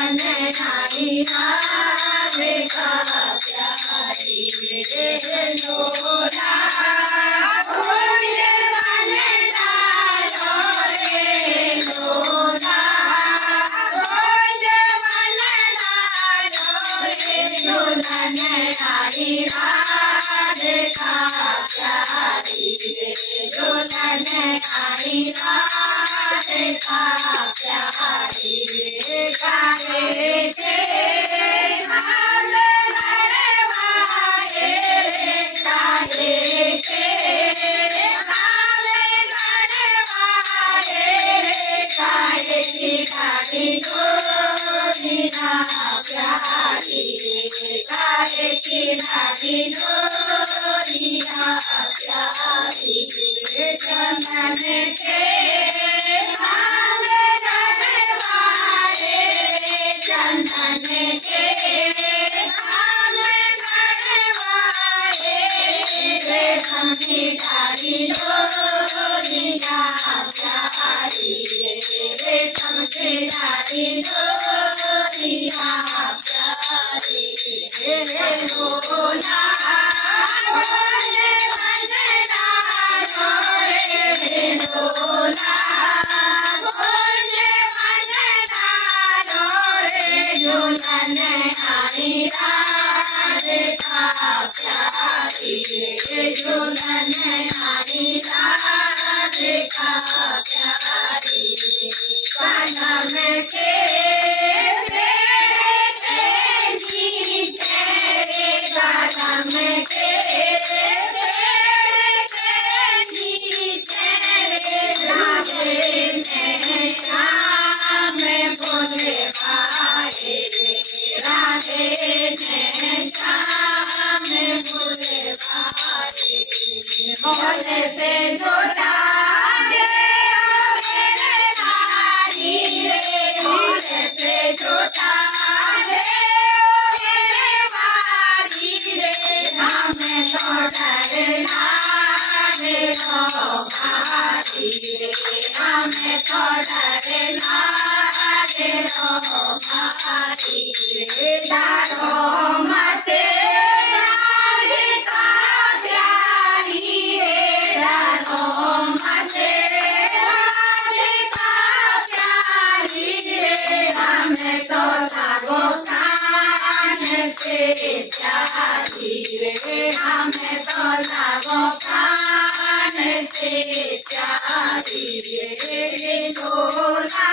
आई राधे का प्यारी रे लोला बोले मन डालो रे लोला बोले मन डालो रे लोला आई राधे का प्यारी रे लोला आई राधे का प्यारी रे गाए थे हम गढ़वाए गाए थे हम गढ़वाए गाए थी गाड़ी डोलिया प्यारी गाए थी गाड़ी डोलिया प्यारी चंदन के चंदन के रेशम की डाली डोलिया प्यारी रेशम की डाली डोलिया प्यारी लोला बोले मन डालो रे लोला बोले मन डालो रे लोला आई राधे का प्यारी रे लोला आई राधे का प्यारी कदम के नीचे कदम के नीचे राधे में श्याम बोले भाई राधे में श्याम बोले भाई बोले से छोटा बोले से छोटा हमें तो डरना रे भाई हमें तो डरना रे भाई डरो मत राधिका प्यारी रे डरो मत राधिका प्यारी रे हमें तो लागो कान से प्यारी रे हमें तो लागो कान से प्यारी रे लोला